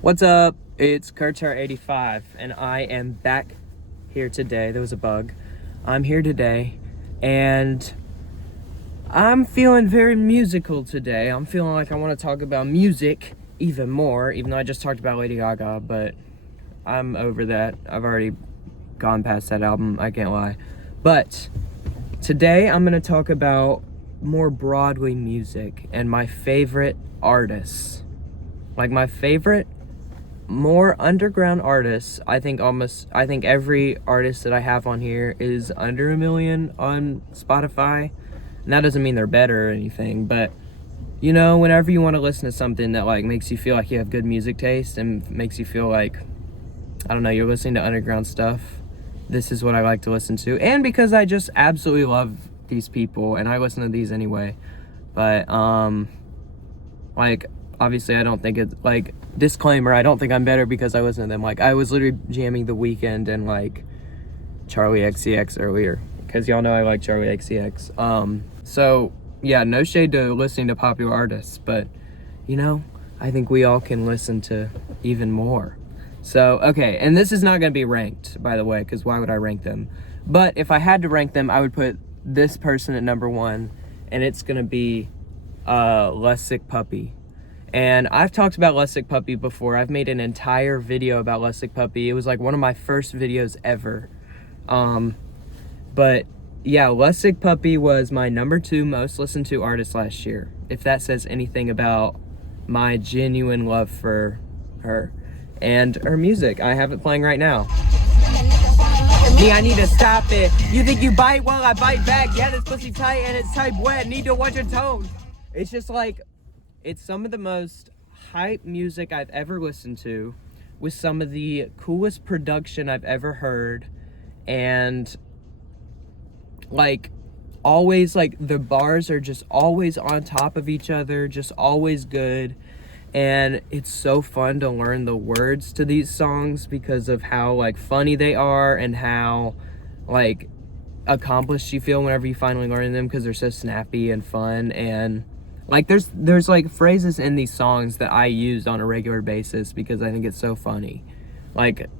What's up? It's Koreatown 85 and I am back here today. There was a bug. I'm here today and I'm feeling very musical today. I'm feeling like I want to talk about music even more, even though I just talked about Lady Gaga, but I'm over that. I've already gone past that album, I can't lie. But today I'm going to talk about more Broadway music and my favorite artists. Like my favorite more underground artists. I think every artist that I have on here is under 1 million on Spotify. And that doesn't mean they're better or anything, but you know, whenever you want to listen to something that like makes you feel like you have good music taste and makes you feel like, I don't know, you're listening to underground stuff, this is what I like to listen to. And because I just absolutely love these people and I listen to these anyway. But like obviously I don't think it's like, disclaimer, I don't think I'm better because I listen to them. Like I was literally jamming The Weeknd and like Charlie XCX earlier because y'all know I like Charlie XCX. So yeah, no shade to listening to popular artists, but you know, I think we all can listen to even more. So okay, and this is not going to be ranked, by the way, because why would I rank them? But if I had to rank them, I would put this person at number 1, and it's going to be LustSickPuppy. And I've talked about LustSickPuppy before. I've made an entire video about LustSickPuppy. It was like one of my first videos ever. But yeah, LustSickPuppy was my number 2 most listened to artist last year. If that says anything about my genuine love for her and her music. I have it playing right now. Me, I need to stop it. You think you bite? Well, I bite back. Yeah, this pussy tight and it's type wet. Need to watch your tone. It's just like, it's some of the most hype music I've ever listened to, with some of the coolest production I've ever heard, and like always, like the bars are just always on top of each other, just always good. And it's so fun to learn the words to these songs because of how like funny they are and how like accomplished you feel whenever you finally learn them, because they're so snappy and fun. And like there's like phrases in these songs that I use on a regular basis because I think it's so funny. Like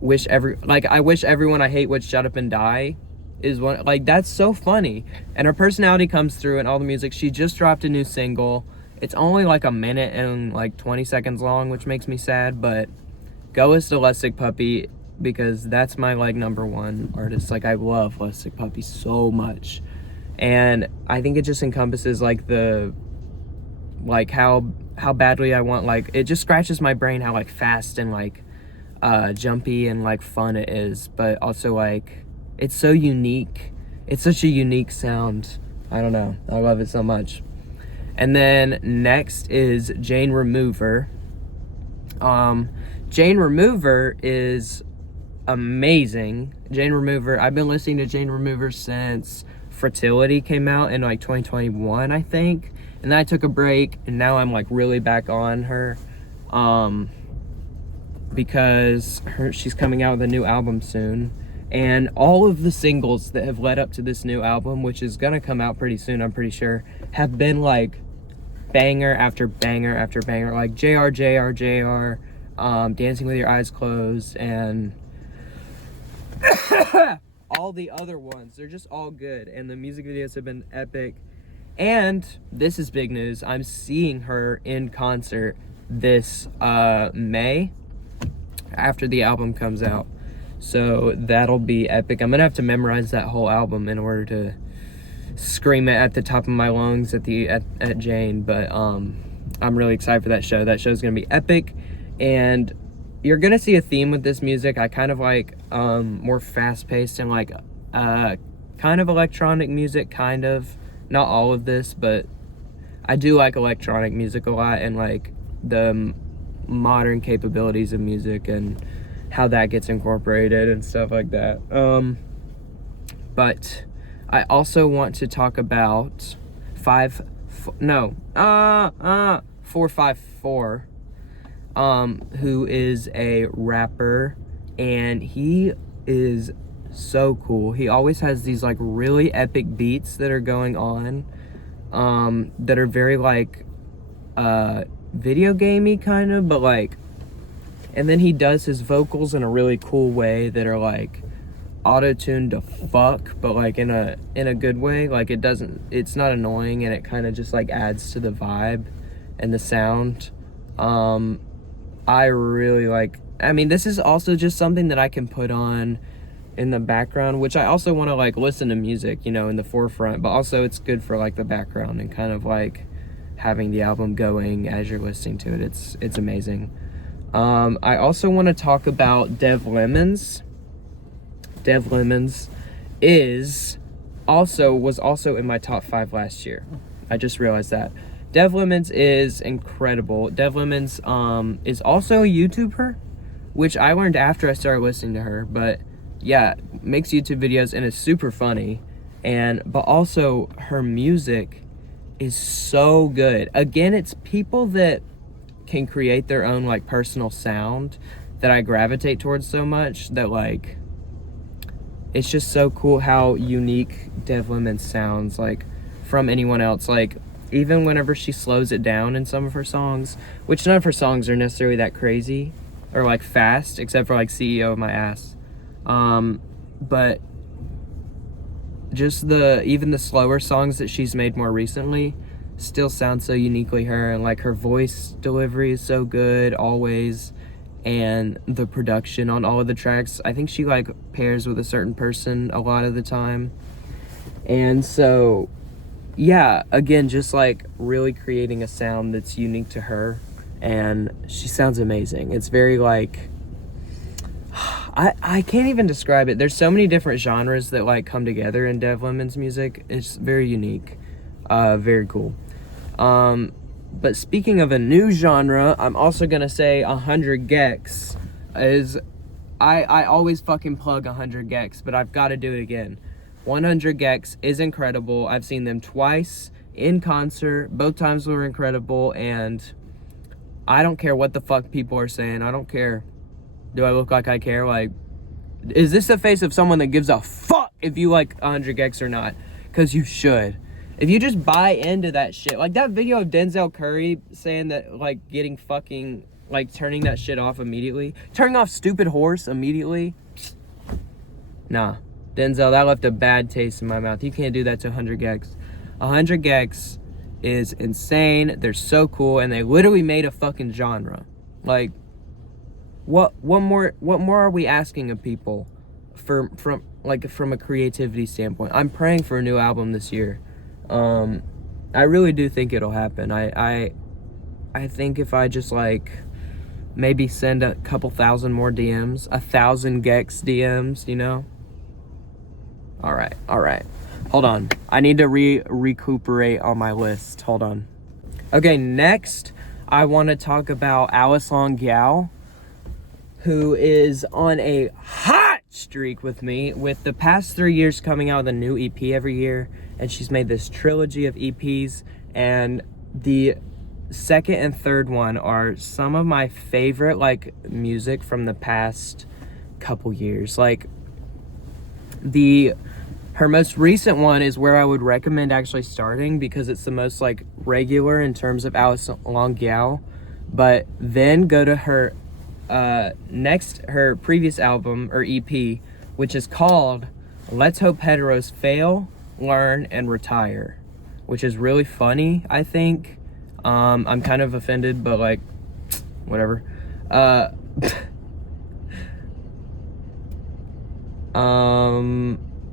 I wish everyone I hate would shut up and die is one, like that's so funny. And her personality comes through in all the music. She just dropped a new single. It's only like 1 minute and like 20 seconds long, which makes me sad, but go listen to LustSickPuppy because that's my like number 1 artist. Like I love LustSickPuppy so much. And I think it just encompasses like the, like how badly I want, like it just scratches my brain how like fast and like jumpy and like fun it is, but also like it's so unique. It's such a unique sound. I don't know, I love it so much. And then next is Jane Remover. Jane Remover is amazing. Jane Remover, I've been listening to Jane Remover since Fertility came out in like 2021, I think. And then I took a break and now I'm like really back on her. Because she's coming out with a new album soon. And all of the singles that have led up to this new album, which is gonna come out pretty soon, I'm pretty sure, have been like banger after banger after banger, like JR, Dancing with Your Eyes Closed, and all the other ones. They're just all good, and the music videos have been epic. And this is big news, I'm seeing her in concert this May after the album comes out, so that'll be epic. I'm gonna have to memorize that whole album in order to scream it at the top of my lungs at Jane. But I'm really excited for that show. That show's gonna be epic, and you're gonna see a theme with this music. I kind of like more fast-paced and like kind of electronic music, kind of, not all of this, but I do like electronic music a lot, and like the modern capabilities of music and how that gets incorporated and stuff like that. But I also want to talk about 454, who is a rapper, and he is so cool. He always has these like really epic beats that are going on, that are very like video gamey kind of, but like, and then he does his vocals in a really cool way that are like auto-tuned to fuck, but like in a good way. Like it's not annoying, and it kind of just like adds to the vibe and the sound. I really like, I mean, this is also just something that I can put on in the background, which I also want to like listen to music, you know, in the forefront, but also it's good for like the background and kind of like having the album going as you're listening to it. It's amazing. I also want to talk about Dev Lemons. Dev Lemons was also in my top 5 last year. I just realized that. Dev Lemons is incredible. Dev Lemons is also a YouTuber, which I learned after I started listening to her, but yeah, makes YouTube videos and is super funny. But also her music is so good. Again, it's people that can create their own like personal sound that I gravitate towards so much, that like it's just so cool how unique Dev Lemons sounds like from anyone else. Like even whenever she slows it down in some of her songs, which none of her songs are necessarily that crazy or like fast, except for like CEO of My Ass, but just even the slower songs that she's made more recently still sound so uniquely her, and like her voice delivery is so good always, and the production on all of the tracks, I think she like pairs with a certain person a lot of the time. And so yeah, again, just like really creating a sound that's unique to her, and she sounds amazing. It's very like, I can't even describe it. There's so many different genres that like come together in Dev Lemons music. It's very unique, very cool. But speaking of a new genre, I'm also gonna say 100 Gecs is, I always fucking plug 100 Gecs, but I've got to do it again. 100 Gecs is incredible. I've seen them twice in concert. Both times were incredible, and I don't care what the fuck people are saying. I don't care. Do I look like I care? Like, is this the face of someone that gives a fuck if you like 100 Gecs or not? Because you should. If you just buy into that shit, like that video of Denzel Curry saying that, like, getting fucking, like, turning that shit off immediately, turning off Stupid Horse immediately. Nah, Denzel, that left a bad taste in my mouth. You can't do that to 100 Gecs. 100 Gecs is insane. They're so cool, and they literally made a fucking genre. Like, what more are we asking of people from a creativity standpoint? I'm praying for a new album this year. I really do think it'll happen. I think if I just like maybe send a couple thousand more DMs, 1,000 Gecs DMs, you know? All right. Hold on. I need to recuperate on my list. Hold on. Okay, next I want to talk about Longyu Gao, who is on a hot streak with me, with the past 3 years coming out with a new EP every year, and she's made this trilogy of EPs, and the second and third one are some of my favorite like music from the past couple years. Like her most recent one is where I would recommend actually starting, because it's the most like regular in terms of Longyu Gao, but then go to her her previous album or EP, which is called Let's Hope Heteros Fail, Learn, and Retire, which is really funny, I think. I'm kind of offended, but like, whatever.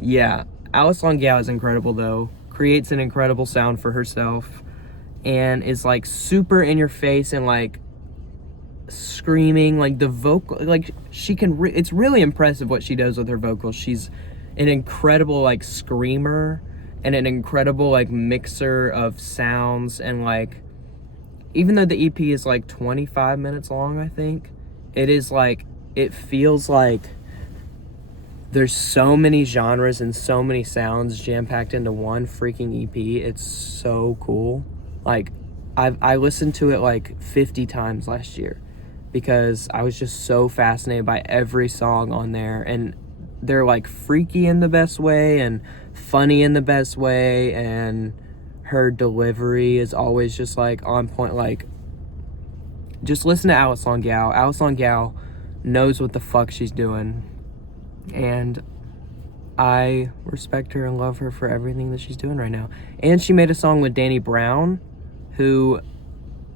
Yeah, Longyu Gao is incredible though, creates an incredible sound for herself, and is like super in your face and like screaming, like the vocal, like she can it's really impressive what she does with her vocals. She's an incredible like screamer and an incredible like mixer of sounds, and like even though the EP is like 25 minutes long, I think it is like, it feels like there's so many genres and so many sounds jam-packed into one freaking EP. It's so cool. Like I listened to it like 50 times last year because I was just so fascinated by every song on there, and they're like freaky in the best way and funny in the best way, and her delivery is always just like on point. Like just listen to Alice Longyu. Alice Longyu knows what the fuck she's doing, and I respect her and love her for everything that she's doing right now. And she made a song with Danny Brown, who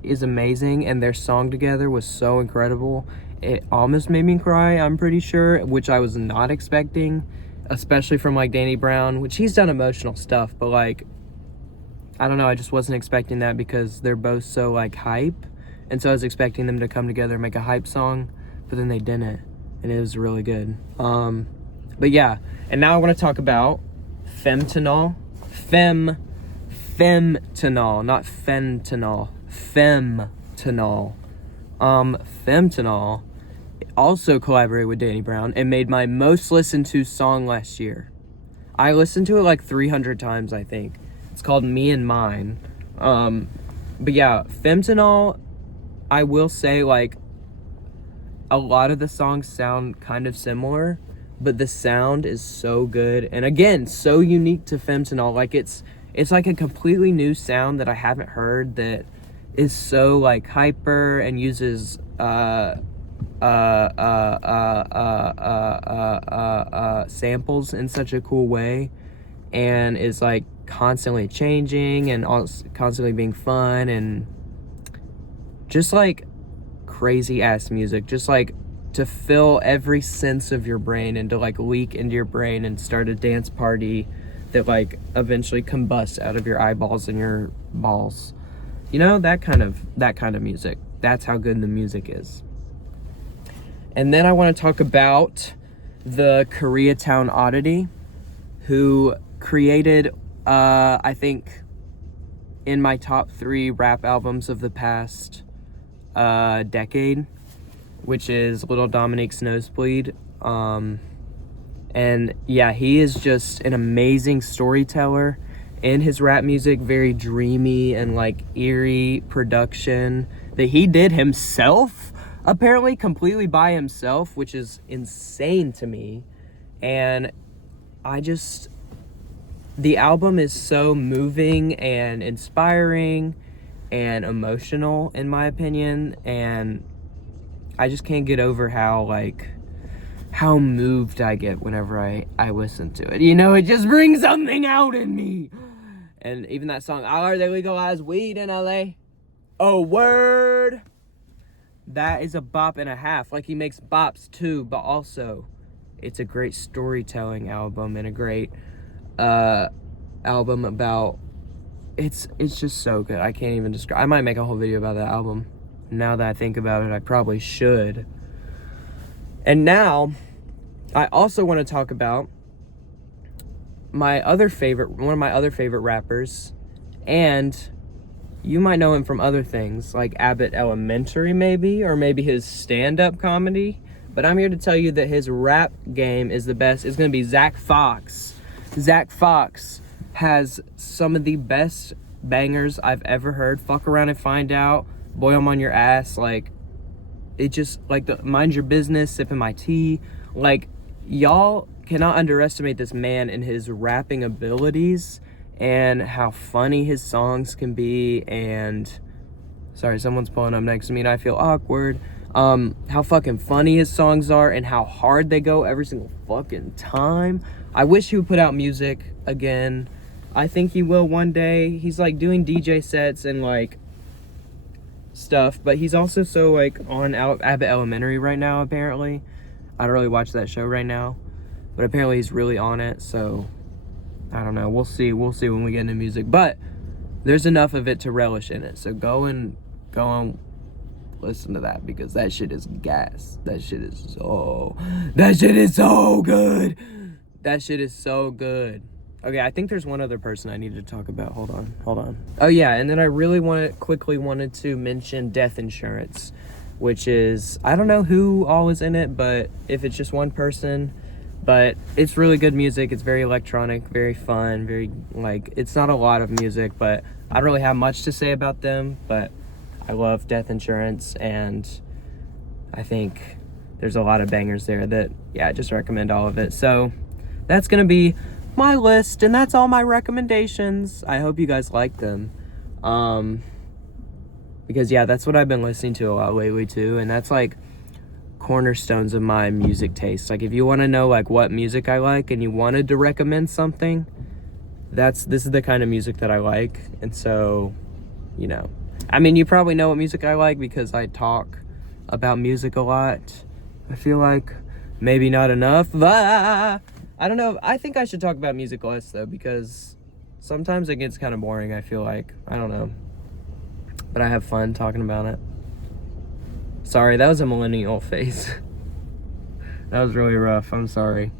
is amazing, and their song together was so incredible. It almost made me cry, I'm pretty sure, which I was not expecting, especially from like Danny Brown, which he's done emotional stuff, but like, I don't know, I just wasn't expecting that because they're both so like hype, and so I was expecting them to come together and make a hype song, but then they didn't, and it was really good. But yeah, and now I want to talk about Femtanyl. Femtanyl, not fentanyl. Femtanyl. Femtanyl also collaborated with Danny Brown and made my most listened to song last year. I listened to it like 300 times, I think. It's called Me and Mine. But yeah, Femtanyl, I will say, like, a lot of the songs sound kind of similar, but the sound is so good, and again, so unique to Femtanyl. Like, it's like a completely new sound that I haven't heard, that is so like hyper and uses samples in such a cool way, and is like constantly changing and constantly being fun, and just like crazy ass music, just like to fill every sense of your brain and to like leak into your brain and start a dance party that like eventually combusts out of your eyeballs and your balls. You know, that kind of music. That's how good the music is. And then I want to talk about the Koreatown Oddity, who created, I think, in my top 3 rap albums of the past decade, which is Little Dominique's Nosebleed. And yeah, he is just an amazing storyteller in his rap music, very dreamy and like eerie production that he did himself, apparently completely by himself, which is insane to me. And the album is so moving and inspiring and emotional, in my opinion, and I just can't get over how moved I get whenever I listen to it. You know, it just brings something out in me. And even that song, "Are they legalize weed in LA?" Oh, word! That is a bop and a half. Like, he makes bops too, but also it's a great storytelling album and a great album about... It's just so good. I can't even describe. I might make a whole video about that album. Now that I think about it, I probably should. And now, I also want to talk about one of my other favorite rappers, and you might know him from other things, like Abbott Elementary maybe, or maybe his stand-up comedy, but I'm here to tell you that his rap game is the best. It's going to be Zack Fox. Zack Fox has some of the best bangers I've ever heard. Fuck Around and Find Out, Boy, I'm on Your Ass, like, it just, like, the Mind Your Business, Sipping My Tea, like, y'all cannot underestimate this man and his rapping abilities and how funny his songs can be. And sorry, someone's pulling up next to me and I feel awkward. How fucking funny his songs are and how hard they go every single fucking time. I wish he would put out music again. I think he will one day. He's like doing DJ sets and like stuff, but he's also so like on Abbott Elementary right now, apparently. I don't really watch that show right now, but apparently he's really on it, so I don't know. We'll see when we get into music, but there's enough of it to relish in it, so go and listen to that, because that shit is gas. That shit is so good. That shit is so good. Okay, I think there's one other person I need to talk about. Hold on. Oh yeah, and then I really quickly wanted to mention Death Insurance, which is, I don't know who all is in it, but if it's just one person, but it's really good music. It's very electronic, very fun, very, like, it's not a lot of music, but I don't really have much to say about them, but I love Death Insurance, and I think there's a lot of bangers there that, yeah, I just recommend all of it. So that's gonna be my list, and that's all my recommendations. I hope you guys like them. Because, yeah, that's what I've been listening to a lot lately, too. And that's, like, cornerstones of my music taste. Like, if you want to know, like, what music I like and you wanted to recommend something, this is the kind of music that I like. And so, you know, I mean, you probably know what music I like because I talk about music a lot. I feel like maybe not enough. I don't know. I think I should talk about music less, though, because sometimes it gets kind of boring, I feel like. I don't know. But I have fun talking about it. Sorry, that was a millennial face. That was really rough. I'm sorry.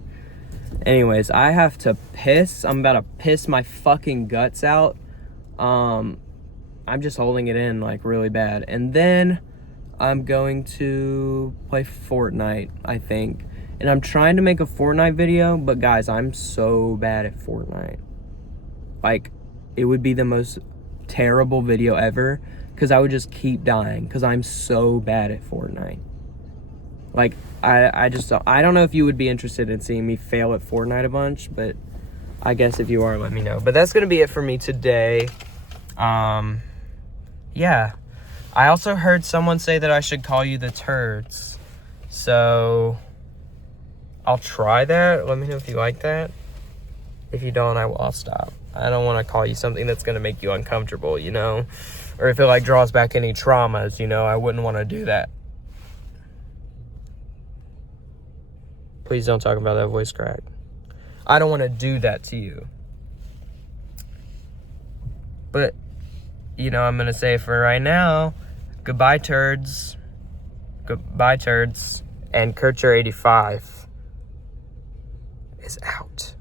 Anyways, I have to piss. I'm about to piss my fucking guts out. I'm just holding it in, like, really bad. And then I'm going to play Fortnite, I think. And I'm trying to make a Fortnite video, but guys, I'm so bad at Fortnite. Like, it would be the most terrible video ever, because I would just keep dying, because I'm so bad at Fortnite. Like, I don't know if you would be interested in seeing me fail at Fortnite a bunch, but I guess if you are, let me know. But that's going to be it for me today. Yeah. I also heard someone say that I should call you the turds. So, I'll try that. Let me know if you like that. If you don't, I'll stop. I don't want to call you something that's going to make you uncomfortable, you know? Or if it, like, draws back any traumas, you know? I wouldn't want to do that. Please don't talk about that voice crack. I don't want to do that to you. But, you know, I'm going to say for right now, goodbye, turds. Goodbye, turds. And Koreatown 85 is out.